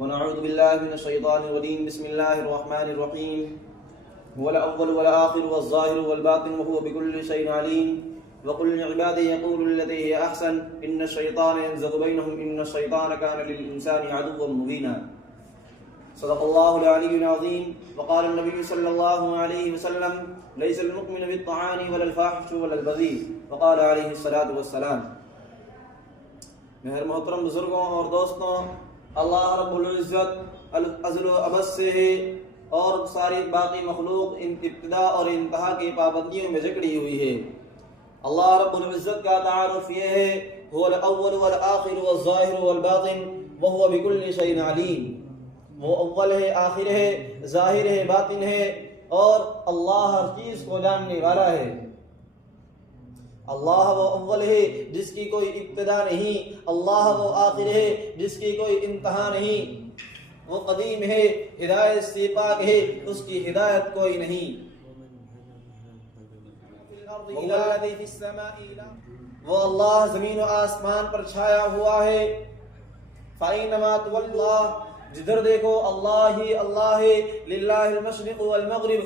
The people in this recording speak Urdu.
ونعوذ بالله من الشيطان الرجيم. بسم الله الرحمن الرحيم. هو الأول والآخر والظاهر والباطن وهو بكل شيء عليم. وقل لعبادي يقولوا التي هي أحسن إن الشيطان ينزغ بينهم إن الشيطان كان للإنسان عدوا مبينا. صدق الله العلي العظيم. وقال النبي صلى الله عليه وسلم ليس المؤمن بالطعان ولا الفاحش ولا البذيء. وقال عليه الصلاة والسلام. میرے محترم بزرگوں اور دوستوں، اللہ رب العزت الازل و ابد سے ہے اور ساری باقی مخلوق ابتدا اور انتہا کی پابندیوں میں جکڑی ہوئی ہے. اللہ رب العزت کا تعارف یہ ہے هو الاول والآخر والظاہر والباطن وهو بكل شيء علیم. وہ اول ہے، آخر ہے، ظاہر ہے، باطن ہے، اور اللہ ہر چیز کو جاننے والا ہے. اللہ وہ اول ہے جس کی کوئی ابتدا نہیں، اللہ وہ آخر ہے جس کی کوئی انتہا نہیں، وہ قدیم ہے، ہدایت سے پاک ہے، اس کی ہدایت کوئی نہیں. وہ اللہ زمین و آسمان پر چھایا ہوا ہے. فَإِنَّمَا تُوَلُّوا، جدھر دیکھو اللہ ہی اللہ ہے. لِلَّهِ الْمَشْرِقُ وَالْمَغْرِبُ.